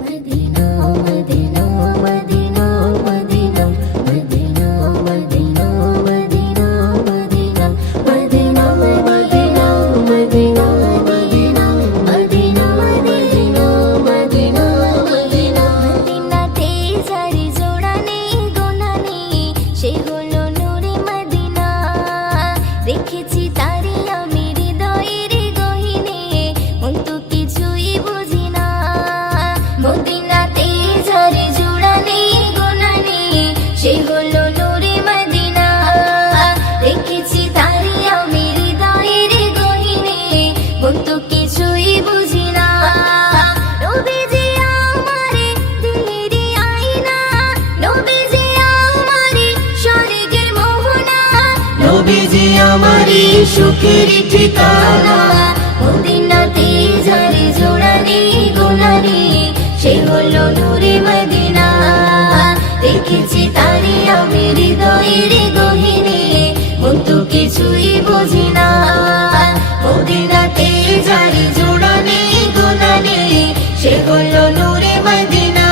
Medina Madina Madina Madina Madina Madina Madina Madina Madina Madina Madina Madina Madina Madina Madina Madina মদিনাতে যারি জোড়া নেই গোনা নেই, সে হলো নূরে মদিনা। রেখেছি তারি আমি হৃদয়ের গহীনে, মন তো কিছুই বুঝি না। মদিনাতে যারি জোড়া নেই গোনা নেই, সে হলো নূরে মদিনা। রেখেছি তারি আমি হৃদয়ের গহীনে, মন তো কিছুই বুঝি না। নবীজি আমারে দিলেরই আয়না, নবীজি আমারে স্বর্গের মোহনা, নবীজি আমারই সুখের ঠিকানা। মদিনাতে যারি জোড়া নেই গোনা নেই, সে হলো নূরে মদিনা। দেখেছি তারি আমি হৃদয়ের গহীনে, মন তো কিছুই বুঝি না। মদিনাতে যারি জোড়া নেই গোনা নেই, সে হলো নূরে মদিনা।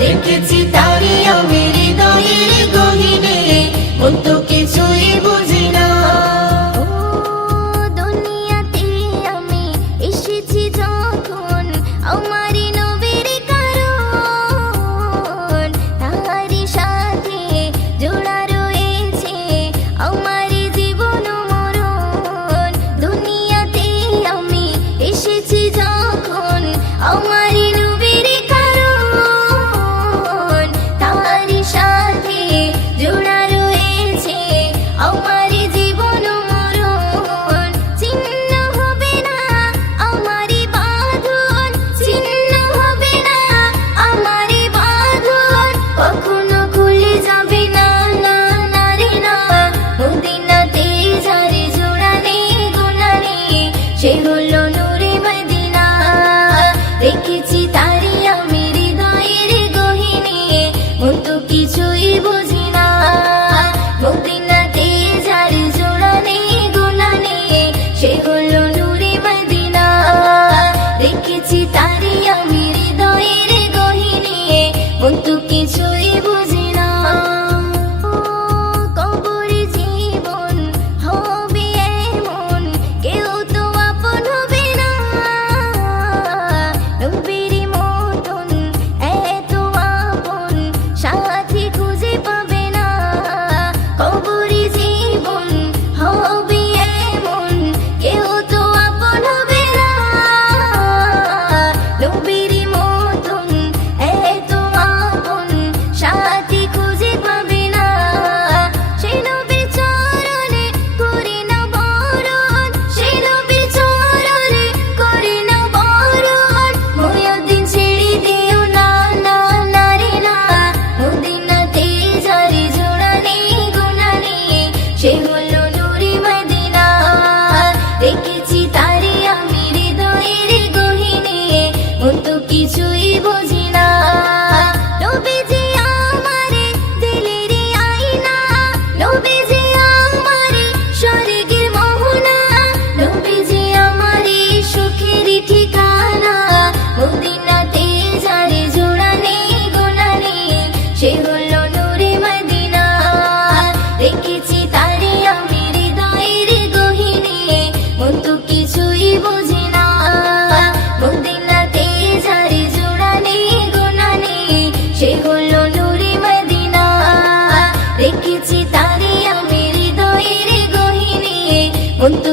দেখেছি তারি আমি হৃদয়ের গহীনে, মন তো কিছুই বুঝি না। ও দুনিয়াতে আমি এসেছি যখন, আমারই নবীর কারণ, তাহারি সাথে জোড়া রয়েছে আমারই জীবন মরণ। দুনিয়াতে আমি এসেছি যখন, আমারই নবীর কারণ, তাহারি সাথে জোড়া রয়েছে আমারই জীবন মরণ। ছিন্ন হবে না আমারই বাঁধন, ছিন্ন হবে না আমারই বাঁধন, কখনো খুলে যাবে না, না না রে না। মদিনাতে যারি জোড়া নেই গোনা নেই, সে হলো নূরে মদিনা। দেখেছি তারি আমি হৃদয়ের গহীনে, মন তো কিছুই বুঝি না। মদিনাতে যারি জোড়া নেই গোনা নেই, সে হলো নূরে মদিনা। দেখেছি তারি আমি হৃদয়ের গহীনে, মন তো কিছুই বুঝি না। ও কবরে জীবন হবে এমন, কেউ তো আপন হবে না। নবীর মতন এত আপন সাথী খুঁজে পাবে না। কবরে জীবন হবে এমন, কেউ তো আপন হবে না। নবীর মতন এত আপন সাথী খুঁজে পাবে না। সেই নবীর চরণে করি না বরণ, সেই নবীর চরণে করি না বরণ। মুয়াজ্জিন ছেড়ে দিও না, না না রে না। মদিনাতে যারি জোড়া নেই গোনা নেই, সে হলো নূরে মদিনা। দেখেছি তারি আমি হৃদয়ের গহীনে, মন তো কিছুই বুঝি না। নবীজি আমারে দিলেরই আয়না, নবীজি আমারে স্বর্গের মোহনা, নবীজি আমারে সুখের ঠিকানা। মদিনাতে যারি জোড়া নেই গোনা নেই, সে হলো নূরে মদিনা। দেখেছি তারি আমি হৃদয়ের গহীনে, মন তো কিছুই বুঝি না। মদিনাতে যারি জোড়া নেই গোনা নেই, সে হলো নূরে মদিনা। দেখেছি তারি আমি হৃদয়ের গহীনে, মন তো